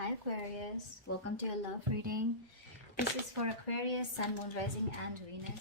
Hi Aquarius, welcome to your love reading. This is for Aquarius, Sun, Moon, Rising and Venus.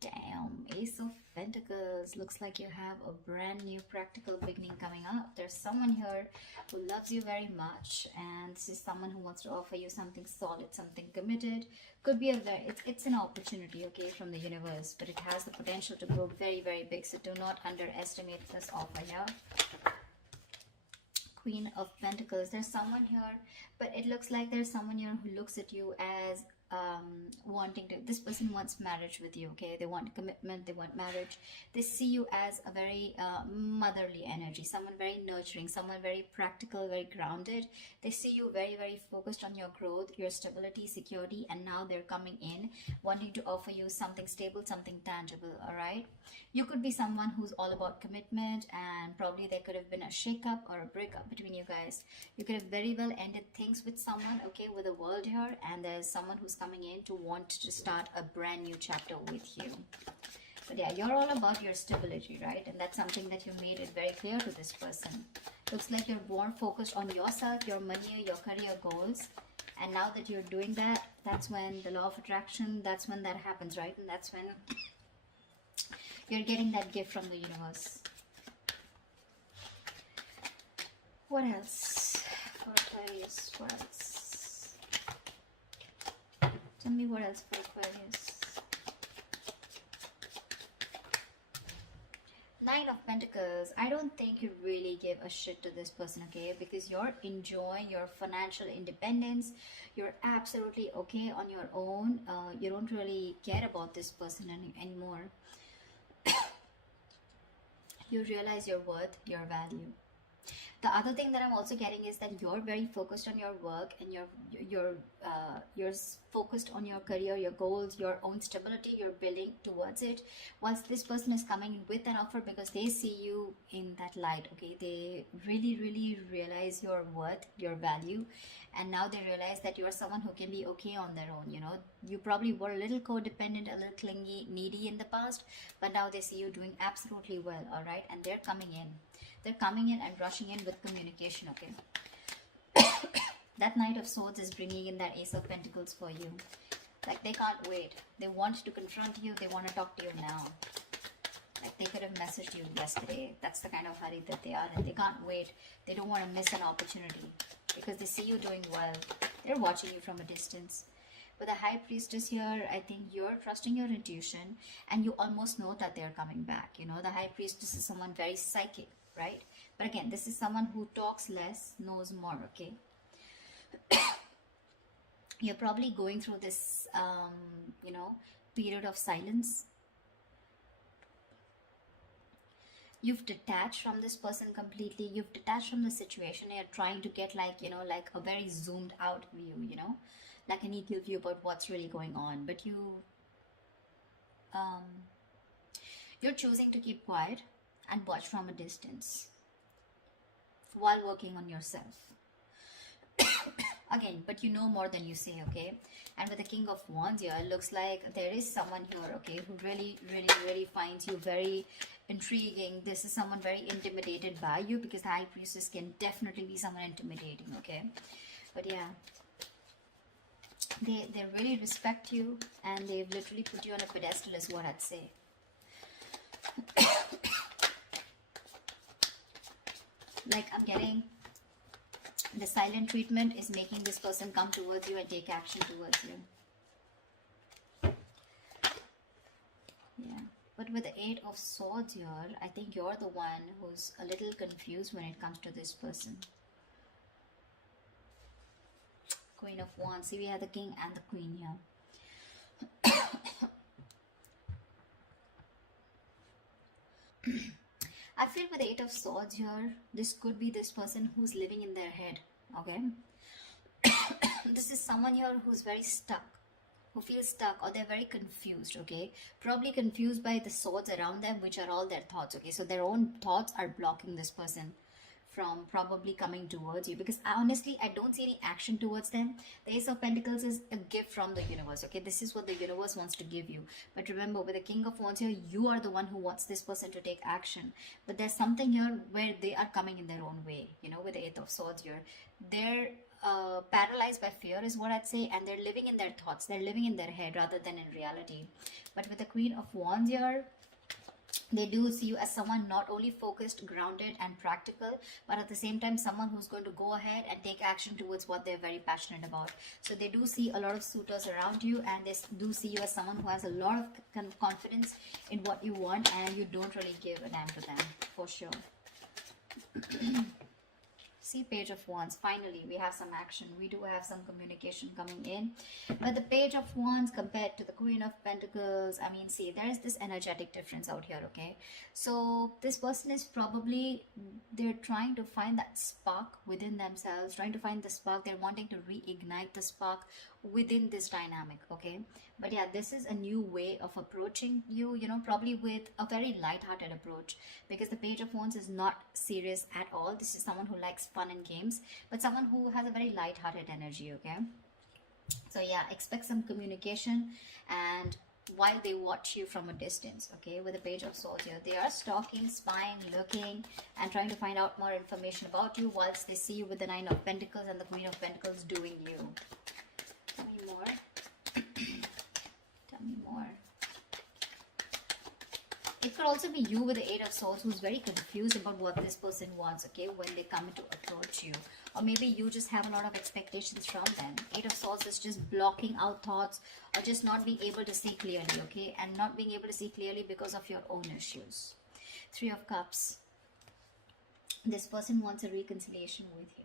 Damn, Ace of Pentacles. Looks like you have a brand new practical beginning coming up. There's someone here who loves you very much, and this is someone who wants to offer you something solid, something committed. Could be it's an opportunity, okay, from the universe, but it has the potential to grow very, very big. So do not underestimate this offer here. Queen of Pentacles. There's someone here, but it looks like there's someone here who looks at you as wanting to, this person wants marriage with you, okay? They want commitment, they want marriage. They see you as a very motherly energy, someone very nurturing, someone very practical, very grounded. They see you very, very focused on your growth, your stability, security, and now they're coming in wanting to offer you something stable, something tangible. All right, you could be someone who's all about commitment, and probably there could have been a shakeup or a breakup between you guys. You could have very well ended things with someone, okay, with the world here, and there's someone who's coming in to want to start a brand new chapter with you. But yeah, you're all about your stability, right? And that's something that you made it very clear to this person. Looks like you're more focused on yourself, your money, your career goals. And now that you're doing that, that's when the law of attraction, that's when that happens, right? And that's when you're getting that gift from the universe. What else for Aquarius? What else? Tell me what else for Aquarius. Nine of Pentacles. I don't think you really give a shit to this person, okay? Because you're enjoying your financial independence. You're absolutely okay on your own. You don't really care about this person anymore. You realize your worth, your value. The other thing that I'm also getting is that you're very focused on your work, and you're focused on your career, your goals, your own stability. You're building towards it. Once this person is coming with an offer, because they see you in that light, okay, they really, really realize your worth, your value, and now they realize that you're someone who can be okay on their own. You know, you probably were a little codependent, a little clingy, needy in the past, but now they see you doing absolutely well. All right, and they're coming in. They're coming in and rushing in with communication, okay? That Knight of Swords is bringing in that Ace of Pentacles for you. Like, they can't wait. They want to confront you. They want to talk to you now. Like, they could have messaged you yesterday. That's the kind of hurry that they are in. They can't wait. They don't want to miss an opportunity because they see you doing well. They're watching you from a distance. With the High Priestess here, I think you're trusting your intuition, and you almost know that they're coming back. You know, the High Priestess is someone very psychic, right? But again, this is someone who talks less, knows more, okay? You're probably going through this, you know, period of silence. You've detached from this person completely. You've detached from the situation. You're trying to get, like, you know, like a very zoomed out view, you know, like an equal view about what's really going on. But you're choosing to keep quiet and watch from a distance while working on yourself. Again, but you know more than you say, okay? And with the King of Wands here, it looks like there is someone here, okay, who really, really, really finds you very intriguing. This is someone very intimidated by you, because the High Priestess can definitely be someone intimidating, okay? But yeah, they really respect you, and they've literally put you on a pedestal is what I'd say. Like, I'm getting the silent treatment is making this person come towards you and take action towards you. Yeah, but with the Eight of Swords here, I think you're the one who's a little confused when it comes to this person. Queen of Wands. See, we have the King and the Queen here. I feel with the Eight of Swords here, this could be this person who's living in their head, okay? This is someone here who's very stuck, who feels stuck, or they're very confused, okay? Probably confused by the swords around them, which are all their thoughts, okay? So their own thoughts are blocking this person from probably coming towards you, because honestly, I don't see any action towards them. The Ace of Pentacles is a gift from the universe, okay? This is what the universe wants to give you. But remember, with the King of Wands here, you are the one who wants this person to take action. But there's something here where they are coming in their own way, you know, with the Eight of Swords here. They're paralyzed by fear is what I'd say, and they're living in their thoughts, they're living in their head rather than in reality. But with the Queen of Wands here, they do see you as someone not only focused, grounded and practical, but at the same time someone who's going to go ahead and take action towards what they're very passionate about. So they do see a lot of suitors around you, and they do see you as someone who has a lot of confidence in what you want, and you don't really give a damn to them, for sure. See, Page of Wands, finally we have some action, we do have some communication coming in. But the Page of Wands compared to the Queen of Pentacles, I mean, see, there is this energetic difference out here, okay? So this person is probably, they're trying to find that spark within themselves, trying to find the spark, they're wanting to reignite the spark within this dynamic, okay? But yeah, this is a new way of approaching you, you know, probably with a very light-hearted approach, because the Page of Wands is not serious at all. This is someone who likes fun and games, but someone who has a very light-hearted energy, okay? So yeah, expect some communication, and while they watch you from a distance, okay, with the Page of Swords here, they are stalking, spying, looking and trying to find out more information about you, whilst they see you with the Nine of Pentacles and the Queen of Pentacles doing you. Tell me more. Tell me more. It could also be you with the Eight of Swords who's very confused about what this person wants, okay, when they come to approach you. Or maybe you just have a lot of expectations from them. Eight of Swords is just blocking out thoughts, or just not being able to see clearly, okay, and not being able to see clearly because of your own issues. Three of Cups. This person wants a reconciliation with you.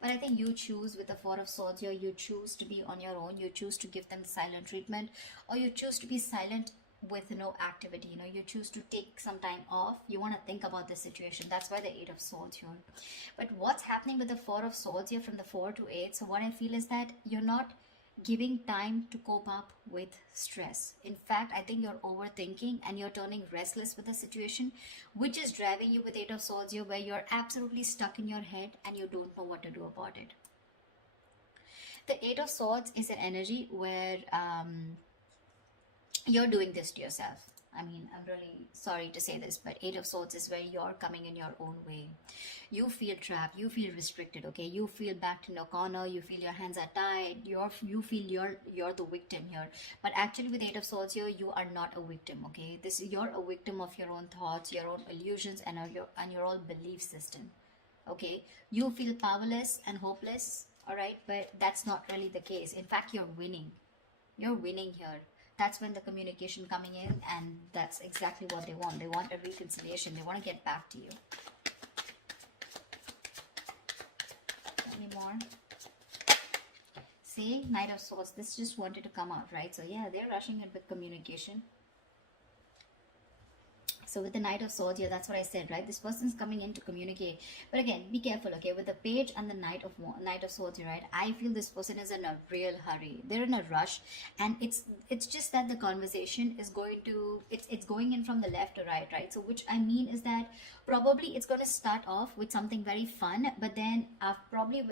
But I think you choose with the Four of Swords here, you choose to be on your own, you choose to give them silent treatment, or you choose to be silent with no activity, you know, you choose to take some time off, you want to think about the situation. That's why the Eight of Swords here. But what's happening with the Four of Swords here from the 4 to 8, so what I feel is that you're not giving time to cope up with stress. In fact, I think you're overthinking and you're turning restless with the situation, which is driving you with Eight of Swords here, where you're absolutely stuck in your head and you don't know what to do about it. The Eight of Swords is an energy where you're doing this to yourself. I mean, I'm really sorry to say this, but Eight of Swords is where you're coming in your own way. You feel trapped, you feel restricted, okay? You feel backed in a corner, you feel your hands are tied, you feel you're the victim here. But actually with Eight of Swords here, you are not a victim, okay? You're a victim of your own thoughts, your own illusions, and your own belief system, okay? You feel powerless and hopeless, all right? But that's not really the case. In fact, you're winning. You're winning here. That's when the communication coming in, and that's exactly what they want. They want a reconciliation. They want to get back to you. Any more? See, Knight of Swords. This just wanted to come out, right? So yeah, they're rushing it with communication. So with the Knight of Swords here, that's what I said, right? This person's coming in to communicate. But again, be careful, okay? With the Page and the Knight of Swords here, right? I feel this person is in a real hurry. They're in a rush. And it's just that the conversation is going to... It's going in from the left to right, right? So which I mean is that probably it's going to start off with something very fun. But then probably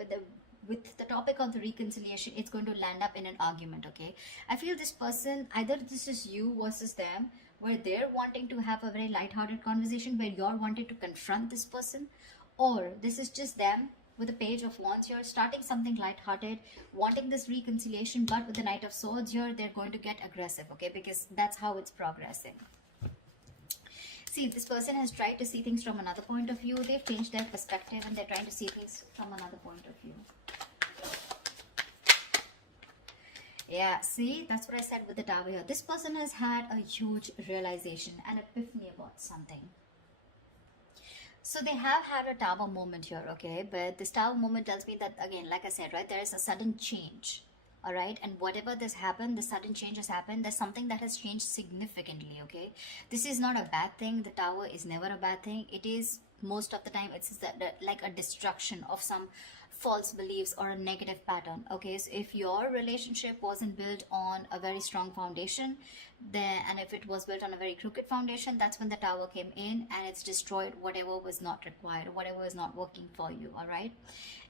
with the topic of the reconciliation, it's going to land up in an argument, okay? I feel this person, either this is you versus them, where they're wanting to have a very light-hearted conversation, where you're wanting to confront this person, or this is just them with the Page of Wands here, starting something light-hearted, wanting this reconciliation, but with the Knight of Swords here, they're going to get aggressive, okay? Because that's how it's progressing. See, this person has tried to see things from another point of view. They've changed their perspective and they're trying to see things from another point of view. Yeah, see, that's what I said with the Tower here. This person has had a huge realization, an epiphany about something. So they have had a Tower moment here, okay? But this Tower moment tells me that, again, like I said, right, there is a sudden change, all right? And whatever this happened, the sudden change has happened, there's something that has changed significantly, okay? This is not a bad thing. The Tower is never a bad thing. It is, most of the time, it's like a destruction of some false beliefs or a negative pattern, okay? So if your relationship wasn't built on a very strong foundation, and if it was built on a very crooked foundation, that's when the Tower came in and it's destroyed whatever was not required, whatever is not working for you, all right?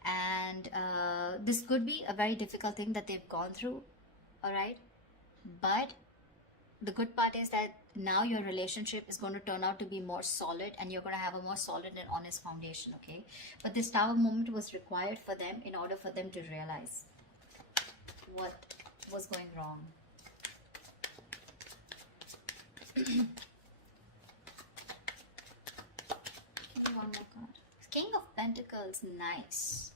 And this could be a very difficult thing that they've gone through, all right? But the good part is that now your relationship is going to turn out to be more solid, and you're going to have a more solid and honest foundation, okay? But this Tower moment was required for them in order for them to realize what was going wrong. One more card. King of Pentacles, nice.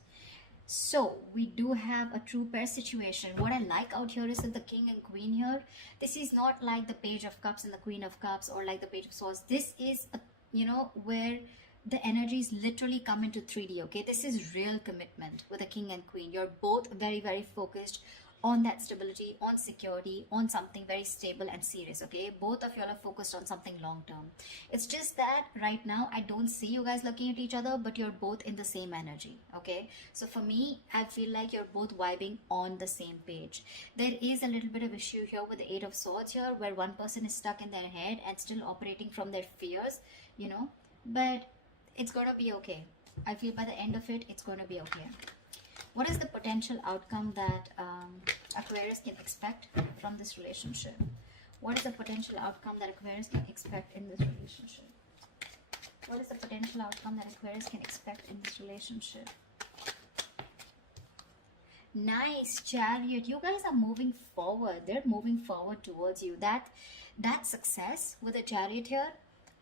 So we do have a true pair situation. What I like out here is that the King and Queen here, this is not like the Page of Cups and the Queen of Cups, or like the Page of Swords. This is a, you know, where the energies literally come into 3D, okay? This is real commitment with the King and Queen. You're both very, very focused on that stability, on security, on something very stable and serious, okay? Both of you are focused on something long term. It's just that right now I don't see you guys looking at each other, but you're both in the same energy, okay? So for me, I feel like you're both vibing on the same page. There is a little bit of issue here with the Eight of Swords here, where one person is stuck in their head and still operating from their fears, you know, but it's gonna be okay. I feel by the end of it, it's gonna be okay. What is the potential outcome that Aquarius can expect from this relationship? What is the potential outcome that Aquarius can expect in this relationship? What is the potential outcome that Aquarius can expect in this relationship? Nice, Chariot. You guys are moving forward. They're moving forward towards you. That success with the Chariot here,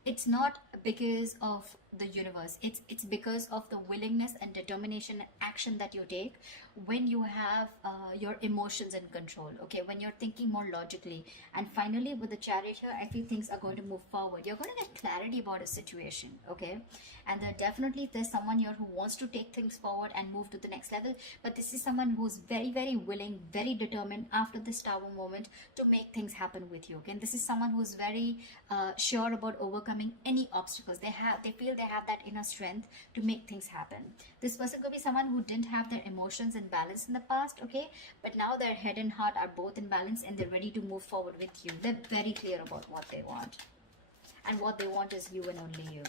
it's not because of the universe. It's because of the willingness and determination and action that you take when you have your emotions in control, okay? When you're thinking more logically. And finally, with the Chariot here, I feel things are going to move forward. You're going to get clarity about a situation, okay? And there's someone here who wants to take things forward and move to the next level. But this is someone who's very, very willing, very determined after this Tower moment to make things happen with you, okay? And this is someone who's very sure about overcoming any obstacles. They feel they have that inner strength to make things happen. This person could be someone who didn't have their emotions in balance in the past, okay? But now their head and heart are both in balance, and they're ready to move forward with you. They're very clear about what they want. And what they want is you and only you.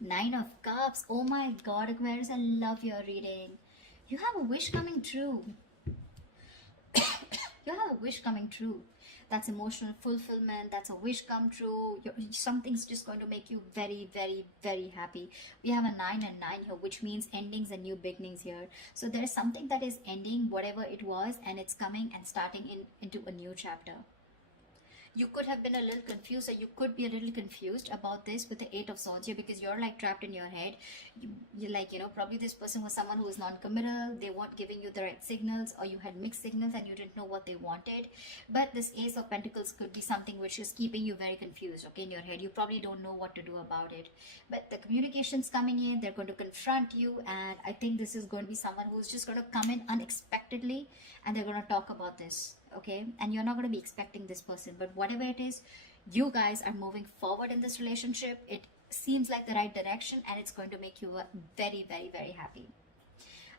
Nine of Cups. Oh my God, Aquarius, I love your reading. You have a wish coming true. You have a wish coming true. That's emotional fulfillment. That's a wish come true. Something's just going to make you very, very, very happy. We have a 9 and 9 here, which means endings and new beginnings here. So there's something that is ending, whatever it was, and it's coming and starting into a new chapter. You could have been a little confused, or you could be a little confused about this with the Eight of Swords here, because you're like trapped in your head. You're like, you know, probably this person was someone who was non-committal. They weren't giving you the right signals, or you had mixed signals and you didn't know what they wanted. But this Ace of Pentacles could be something which is keeping you very confused, okay, in your head. You probably don't know what to do about it. But the communication's coming in. They're going to confront you, and I think this is going to be someone who's just going to come in unexpectedly, and they're going to talk about this. Okay, and you're not going to be expecting this person, but whatever it is, you guys are moving forward in this relationship. It seems like the right direction, and it's going to make you very, very, very happy.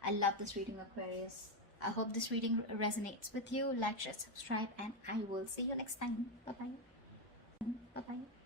I love this reading, Aquarius. I hope this reading resonates with you. Like, share, subscribe, and I will see you next time. Bye bye. Bye bye.